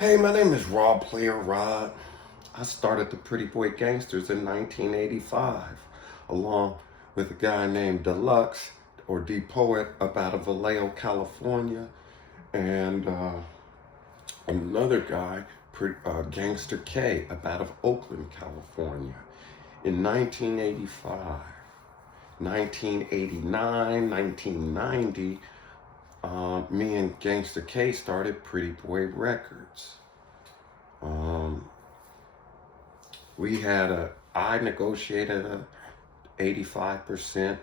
Hey, my name is Raw Player Rod. I started the Pretty Boy Gangsters in 1985, along with a guy named Deluxe or D Poet up out of Vallejo, California, and another guy, Gangster K, up out of Oakland, California. In 1985, 1989, 1990, me and Gangster K started Pretty Boy Records. Um, I negotiated a 85%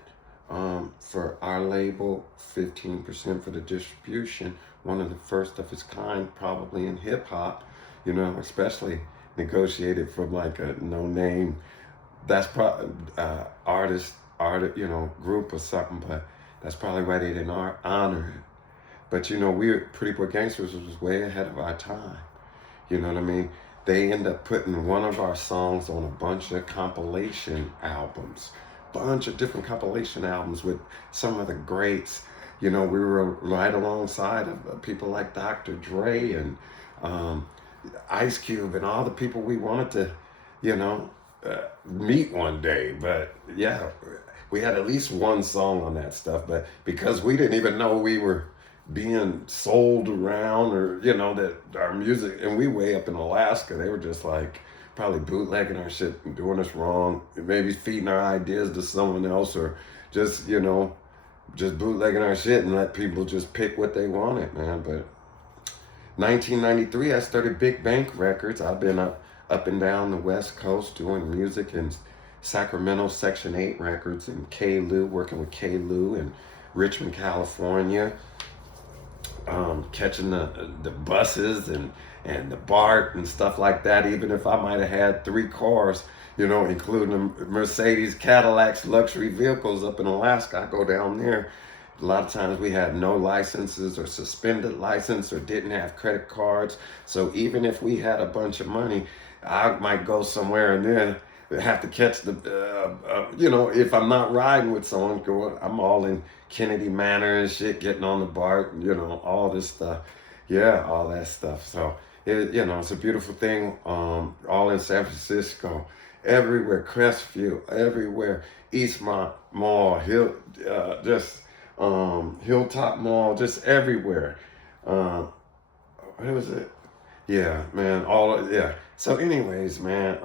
for our label, 15% for the distribution. One of the first of its kind, probably in hip hop, especially negotiated from like a no name. That's probably group or something. But that's probably why they didn't honor it. But we're Pretty Boy Gangsters was way ahead of our time. You know what I mean? They end up putting one of our songs on a bunch of compilation albums, bunch of different compilation albums with some of the greats. We were right alongside of people like Dr. Dre and Ice Cube and all the people we wanted to, meet one day. But yeah, we had at least one song on that stuff. But because we didn't even know we were being sold around or that our music, and we way up in Alaska, they were just like probably bootlegging our shit and doing us wrong, maybe feeding our ideas to someone else, or just just bootlegging our shit and let people just pick what they wanted, man. But 1993 I started Big Bank Records. I've been up and down the West Coast doing music in Sacramento Section 8 Records and K-Lou, working with K-Lou in Richmond, California. Catching the buses and the BART and stuff like that. Even if I might have had 3 cars, including Mercedes, Cadillacs, luxury vehicles up in Alaska, I go down there. A lot of times we had no licenses or suspended license or didn't have credit cards. So even if we had a bunch of money, I might go somewhere and then have to catch if I'm not riding with someone, I'm all in Kennedy Manor and shit, getting on the BART, all this stuff. Yeah, all that stuff. So, it's a beautiful thing. All in San Francisco, everywhere, Crestview, everywhere, Eastmont Mall, Hilltop Mall, just everywhere. What was it? Yeah, man, yeah. So anyways, man,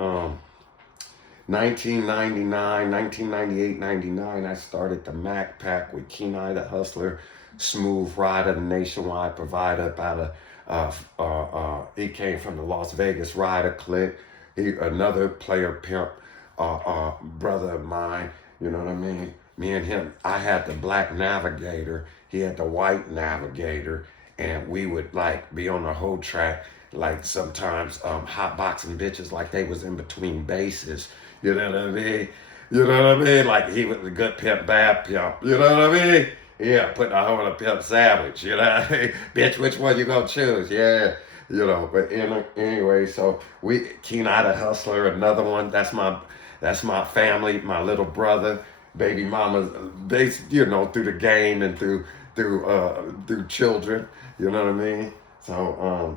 1999, 1998, 99, I started the Mac Pack with Kenai the Hustler, Smooth Rider, the nationwide provider out of, he came from the Las Vegas Rider Clique. Another player pimp, brother of mine, you know what I mean? Me and him, I had the black Navigator, he had the white Navigator, and we would like be on the whole track, like sometimes hot boxing bitches like they was in between bases. You know what I mean? You know what I mean? Like he was a good pimp, bad pimp. You know what I mean? Yeah, putting a hoe in a pimp sandwich. You know what I mean? Bitch, which one you gonna choose? Yeah. But anyway, so Kenai the Hustler, another one. That's my family, my little brother, baby mama, they, through the game and through children. You know what I mean? So,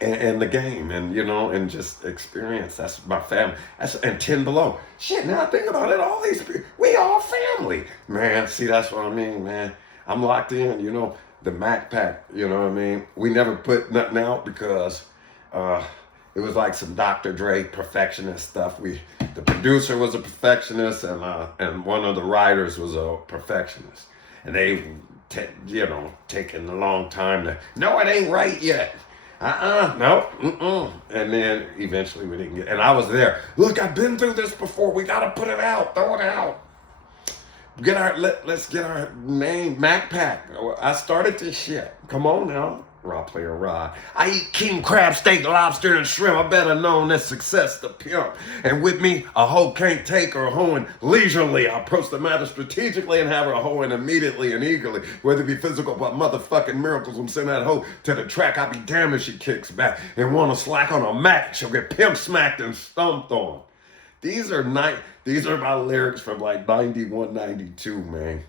and the game and just experience. That's my family. And 10 Below. Shit, now I think about it, all these people, we all family. Man, see, that's what I mean, man. I'm locked in, the Mac Pack, you know what I mean? We never put nothing out because it was like some Dr. Dre perfectionist stuff. The producer was a perfectionist and one of the writers was a perfectionist. And they, taking a long time to, no, it ain't right yet. No. And then eventually we didn't get, and I was there. Look, I've been through this before. We gotta put it out, throw it out. Let's get our name, Mac Pack. I started this shit. Come on now. Raw Player Rod. I eat king crab, steak, lobster, and shrimp. I better known as success the pimp. And with me, a hoe can't take her hoeing leisurely. I approach the matter strategically and have her hoeing immediately and eagerly. Whether it be physical but motherfucking miracles, I'm sending that hoe to the track. I'll be damned if she kicks back and wanna slack on a Mac. She'll get pimp smacked and stumped on. These are my lyrics from like 91, 92, man.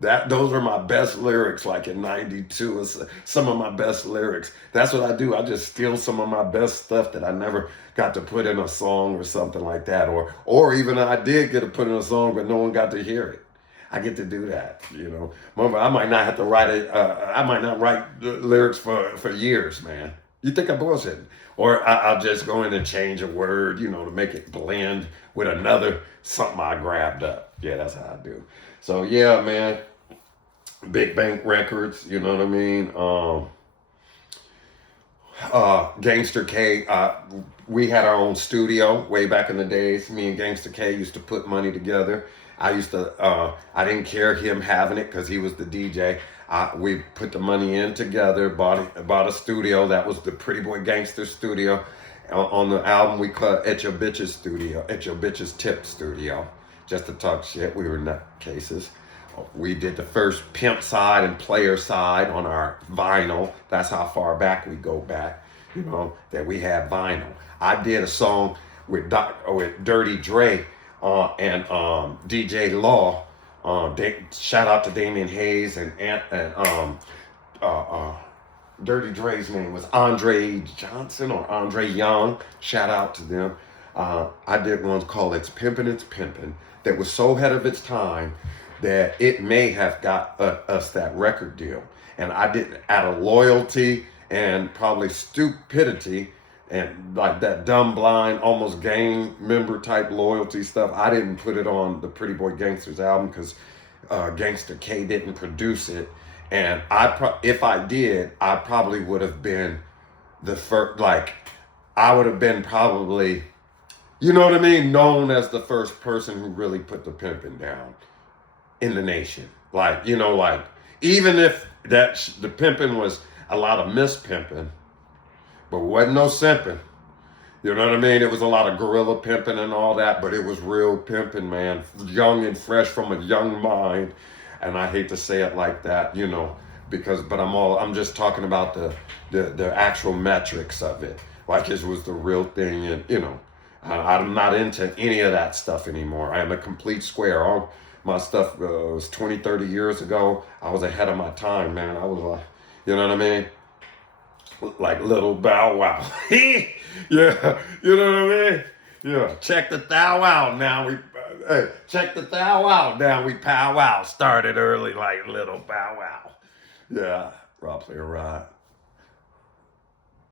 Those are my best lyrics, like in '92. Some of my best lyrics. That's what I do. I just steal some of my best stuff that I never got to put in a song or something like that, or even I did get to put in a song, but no one got to hear it. I get to do that, you know. I might not have to write it. I might not write lyrics for years, man. You think I'm bullshitting? Or I'll just go in and change a word, you know, to make it blend with another something I grabbed up. Yeah, that's how I do. So yeah, man. Big Bank Records, you know what I mean? Gangster K, we had our own studio way back in the days. Me and Gangster K used to put money together. I didn't care him having it because he was the DJ. We put the money in together, bought a studio. That was the Pretty Boy Gangster studio. On the album, we cut At Your Bitch's studio, At Your Bitch's Tip studio, just to talk shit. We were nutcases. We did the first pimp side and player side on our vinyl. That's how far back we go back, you know, that we had vinyl. I did a song with Dirty Dre and DJ Law. Shout out to Damian Hayes and Dirty Dre's name was Andre Johnson or Andre Young. Shout out to them. I did one called It's Pimpin', that was so ahead of its time that it may have got us that record deal. And I did it out of loyalty and probably stupidity and like that dumb, blind, almost gang member type loyalty stuff. I didn't put it on the Pretty Boy Gangsters album because Gangster K didn't produce it. And if I did, I probably would have been the first, like, I would have been probably, you know what I mean, known as the first person who really put the pimping down in the nation. Like, you know, like, even if the pimping was a lot of mispimping, but wasn't no simping. You know what I mean? It was a lot of guerrilla pimping and all that, but it was real pimping, man. Young and fresh from a young mind. And I hate to say it like that, you know, but I'm just talking about the actual metrics of it. Like it was the real thing. And, you know, I'm not into any of that stuff anymore. I am a complete square. All my stuff was 20, 30 years ago. I was ahead of my time, man. I was like, you know what I mean? Like little Bow Wow. Yeah, you know what I mean? Yeah, check the thou out now. Check the thou out now. We pow wow. Started early like little Bow Wow. Yeah, roughly right.